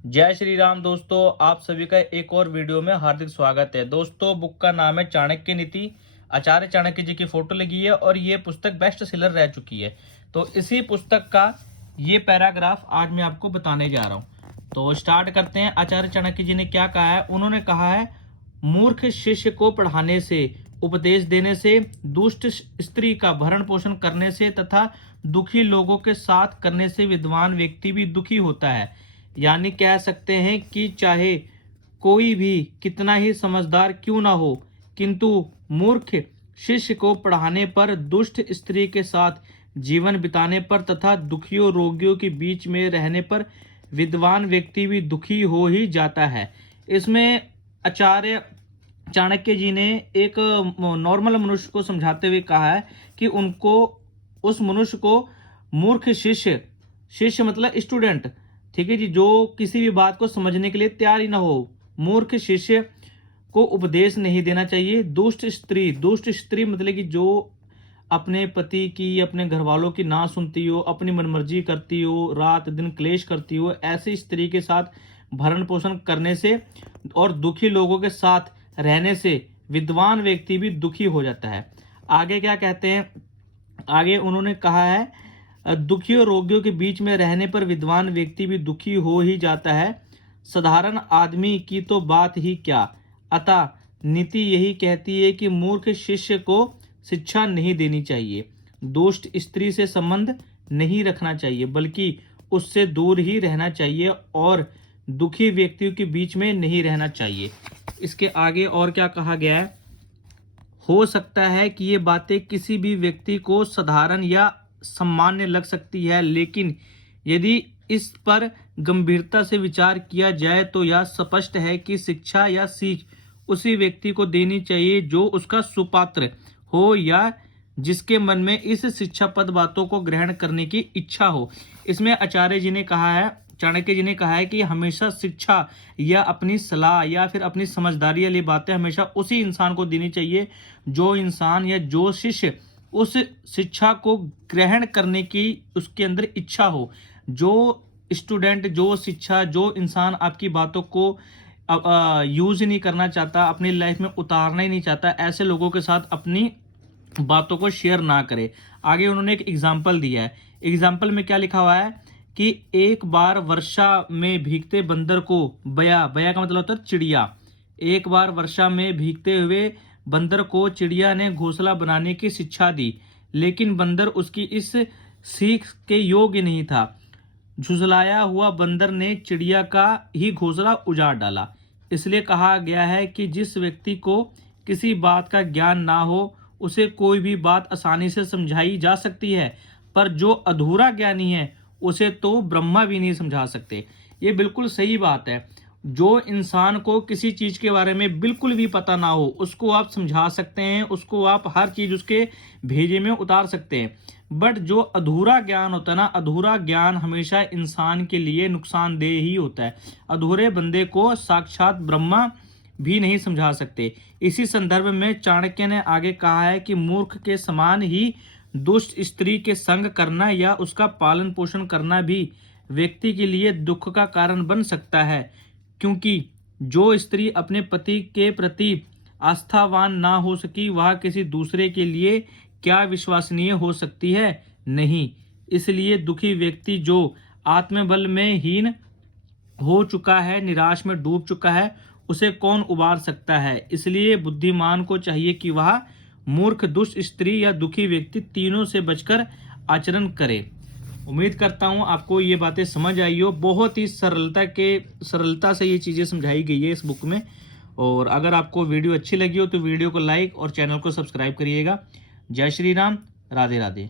जय श्री राम दोस्तों, आप सभी का एक और वीडियो में हार्दिक स्वागत है। दोस्तों, बुक का नाम है चाणक्य नीति। आचार्य चाणक्य जी की फोटो लगी है और ये पुस्तक बेस्ट सेलर रह चुकी है। तो इसी पुस्तक का ये पैराग्राफ आज मैं आपको बताने जा रहा हूँ। तो स्टार्ट करते हैं। आचार्य चाणक्य जी ने क्या कहा है? उन्होंने कहा है, मूर्ख शिष्य को पढ़ाने से, उपदेश देने से, दुष्ट स्त्री का भरण पोषण करने से तथा दुखी लोगों के साथ करने से विद्वान व्यक्ति भी दुखी होता है। यानी कह सकते हैं कि चाहे कोई भी कितना ही समझदार क्यों ना हो, किंतु मूर्ख शिष्य को पढ़ाने पर, दुष्ट स्त्री के साथ जीवन बिताने पर तथा दुखियों रोगियों के बीच में रहने पर विद्वान व्यक्ति भी दुखी हो ही जाता है। इसमें आचार्य चाणक्य जी ने एक नॉर्मल मनुष्य को समझाते हुए कहा है कि उनको, उस मनुष्य को मूर्ख शिष्य, शिष्य मतलब स्टूडेंट, ठीक है जी, जो किसी भी बात को समझने के लिए तैयार ही ना हो, मूर्ख शिष्य को उपदेश नहीं देना चाहिए। दुष्ट स्त्री, दुष्ट स्त्री मतलब कि जो अपने पति की, अपने घर वालों की ना सुनती हो, अपनी मनमर्जी करती हो, रात दिन क्लेश करती हो, ऐसी स्त्री के साथ भरण पोषण करने से और दुखी लोगों के साथ रहने से विद्वान व्यक्ति भी दुखी हो जाता है। आगे क्या कहते हैं? आगे उन्होंने कहा है, दुखी और रोगियों के बीच में रहने पर विद्वान व्यक्ति भी दुखी हो ही जाता है। साधारण आदमी की तो बात ही क्या। अतः नीति यही कहती है कि मूर्ख शिष्य को शिक्षा नहीं देनी चाहिए, दुष्ट स्त्री से संबंध नहीं रखना चाहिए, बल्कि उससे दूर ही रहना चाहिए और दुखी व्यक्तियों के बीच में नहीं रहना चाहिए। इसके आगे और क्या कहा गया है? हो सकता है कि ये बातें किसी भी व्यक्ति को साधारण या सामान्य लग सकती है, लेकिन यदि इस पर गंभीरता से विचार किया जाए तो यह स्पष्ट है कि शिक्षा या सीख उसी व्यक्ति को देनी चाहिए जो उसका सुपात्र हो या जिसके मन में इस शिक्षापद बातों को ग्रहण करने की इच्छा हो। इसमें आचार्य जी ने कहा है, चाणक्य जी ने कहा है कि हमेशा शिक्षा या अपनी सलाह या फिर अपनी समझदारी वाली बातें हमेशा उसी इंसान को देनी चाहिए जो इंसान या जो शिष्य उस शिक्षा को ग्रहण करने की उसके अंदर इच्छा हो। जो स्टूडेंट, जो शिक्षा, जो इंसान आपकी बातों को यूज ही नहीं करना चाहता, अपनी लाइफ में उतारना ही नहीं चाहता, ऐसे लोगों के साथ अपनी बातों को शेयर ना करे। आगे उन्होंने एक एग्जाम्पल दिया है। एग्जाम्पल में क्या लिखा हुआ है कि एक बार वर्षा में भीगते बंदर को, बया, बया का मतलब होता है चिड़िया, एक बार वर्षा में भीगते हुए बंदर को चिड़िया ने घोंसला बनाने की शिक्षा दी, लेकिन बंदर उसकी इस सीख के योग्य नहीं था। झुझलाया हुआ बंदर ने चिड़िया का ही घोंसला उजाड़ डाला। इसलिए कहा गया है कि जिस व्यक्ति को किसी बात का ज्ञान ना हो उसे कोई भी बात आसानी से समझाई जा सकती है, पर जो अधूरा ज्ञानी है उसे तो ब्रह्मा भी नहीं समझा सकते। ये बिल्कुल सही बात है। जो इंसान को किसी चीज के बारे में बिल्कुल भी पता ना हो उसको आप समझा सकते हैं, उसको आप हर चीज उसके भेजे में उतार सकते हैं, बट जो अधूरा ज्ञान होता है ना, अधूरा ज्ञान हमेशा इंसान के लिए नुकसानदेह ही होता है। अधूरे बंदे को साक्षात ब्रह्मा भी नहीं समझा सकते। इसी संदर्भ में चाणक्य ने आगे कहा है कि मूर्ख के समान ही दुष्ट स्त्री के संग करना या उसका पालन पोषण करना भी व्यक्ति के लिए दुख का कारण बन सकता है, क्योंकि जो स्त्री अपने पति के प्रति आस्थावान ना हो सकी वह किसी दूसरे के लिए क्या विश्वसनीय हो सकती है? नहीं। इसलिए दुखी व्यक्ति जो आत्मबल में हीन हो चुका है, निराश में डूब चुका है, उसे कौन उबार सकता है? इसलिए बुद्धिमान को चाहिए कि वह मूर्ख, दुष्ट स्त्री या दुखी व्यक्ति तीनों से बचकर आचरण करे। उम्मीद करता हूँ आपको ये बातें समझ आई हो। बहुत ही सरलता से ये चीज़ें समझाई गई है इस बुक में। और अगर आपको वीडियो अच्छी लगी हो तो वीडियो को लाइक और चैनल को सब्सक्राइब करिएगा। जय श्री राम, राधे राधे।